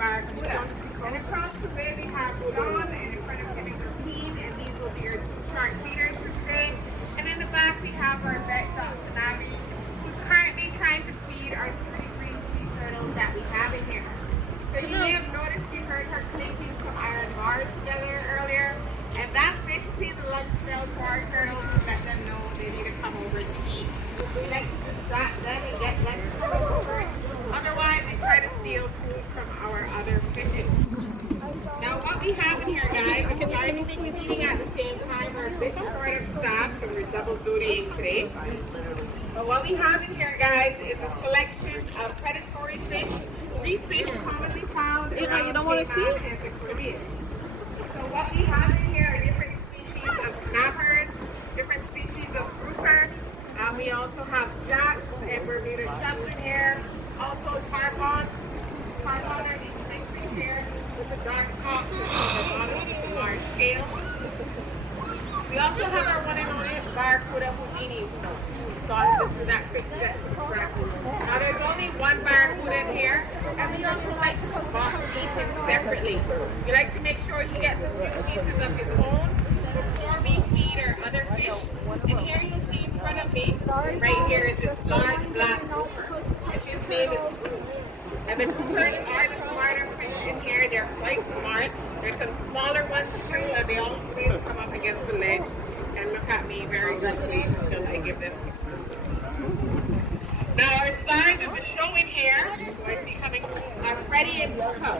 barracuda. And across the bay we have Don, and in front of him is Rapine, and these will be your two shark feeders for today. And in the back we have our vet Dr. Navi, who's currently trying to feed our three green sea turtles that we have in here. So you may have noticed you heard her clinking some iron bars together earlier, and that's basically the lunch bell for our turtles to let them know they need to come over to eat. We like to distract them and get them to come over. Otherwise, they try to steal food from our other fishes. Now, what we have in here, guys, because I'm feeding at the same time, we're a bit short of staff, so we're double dutying today. But what we have in here, guys, is a selection of predatory fish. These fish commonly found around Cayman and the Caribbean. So what we have in here are different species of snappers, different species of grouper. We also have jacks and Bermuda chubs in here. Also tarpon. Tarpon are these big fish here with the dark top and the bottom with the large scale. We also have our one and only barracuda Houdini. So this is that fish that's correct. Now there's only one barracuda in here, and we also like to eat him separately. We like to make sure he gets a few pieces of his own before we feed our other fish. And here you see in front of me, right here is this large black grouper, and his name is Blue. And the groupers are the smarter fish in here. They're quite smart. There's some smaller ones too, and they all need to come up against the ledge and look at me very roughly until I give them. Now our size of the show in here, so I see coming, are Freddie and Luca.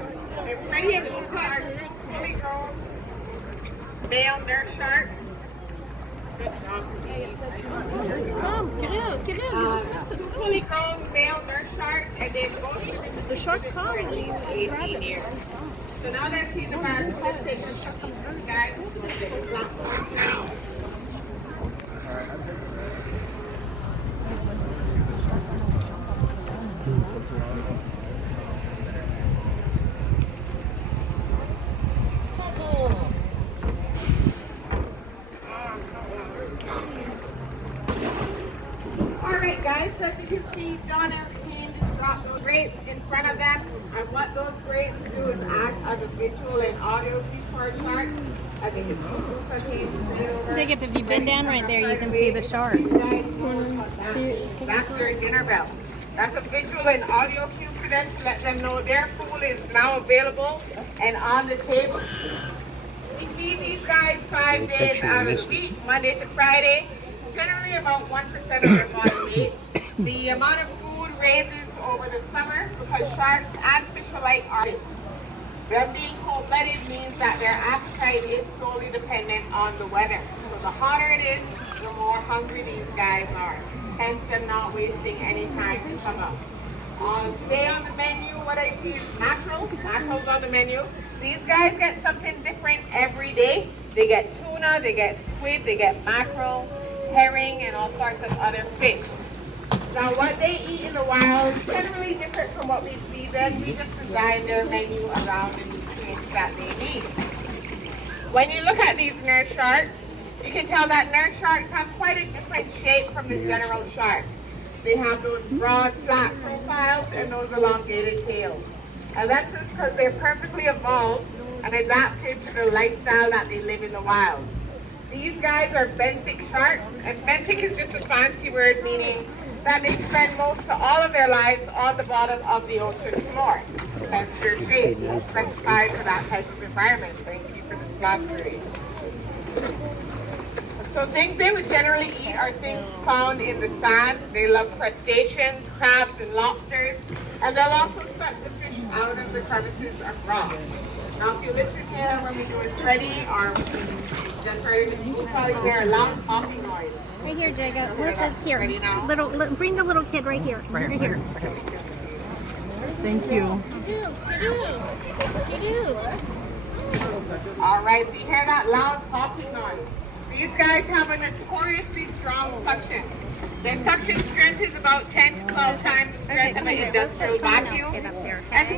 And Freddie and Luca are fully grown male nurse sharks. Fully grown male nurse sharks, and they both should be for at least 18 years. So now let's see the barracuda guys. Alright guys, so as you can see, Donna came to drop those grapes in front of them, and what those grapes do is act as a visual and audio cue for our sharks. As you can see, Jacob, if you bend down right there, you can see the shark. That's their dinner bell. That's a visual and audio cue for them to let them know their food is now available and on the table. We feed these guys 5 days out of the week, Monday to Friday. Generally about 1% of their body weight. The amount of food raises over the summer because sharks and fish alike are. Them being cold-blooded means that their appetite is solely dependent on the weather. So the hotter it is, the more hungry these guys are. Hence them not wasting any time to come up. Today on the menu, what I see is mackerels. Mackerels on the menu. These guys get something different every day. They get tuna, they get squid, they get mackerel, herring, and all sorts of other fish. Now what they eat in the wild is generally different from what we feed them. We just design their menu around the nutrients that they need. When you look at these nurse sharks, you can tell that nurse sharks have quite a different shape from the general sharks. They have those broad, flat profiles and those elongated tails. And that's just because they're perfectly evolved and adapted to the lifestyle that they live in the wild. These guys are benthic sharks, and benthic is just a fancy word meaning that they spend most of all of their lives on the bottom of the ocean floor. Hence their shape, specified for that type of environment. Thank you for this glossary. So things they would generally eat are things found in the sand. They love crustaceans, crabs, and lobsters, and they'll also suck the fish out of the crevices of rocks. Now if you listen here when we do a study or just heard it, you will probably hear a loud popping noise. Right here, Jacob. Look up here. Bring the little kid right here. Right here. Thank you. All right, so you hear that loud popping noise. These guys have a notoriously strong suction. Their suction strength is about 10 to 12 times the strength of an industrial vacuum. And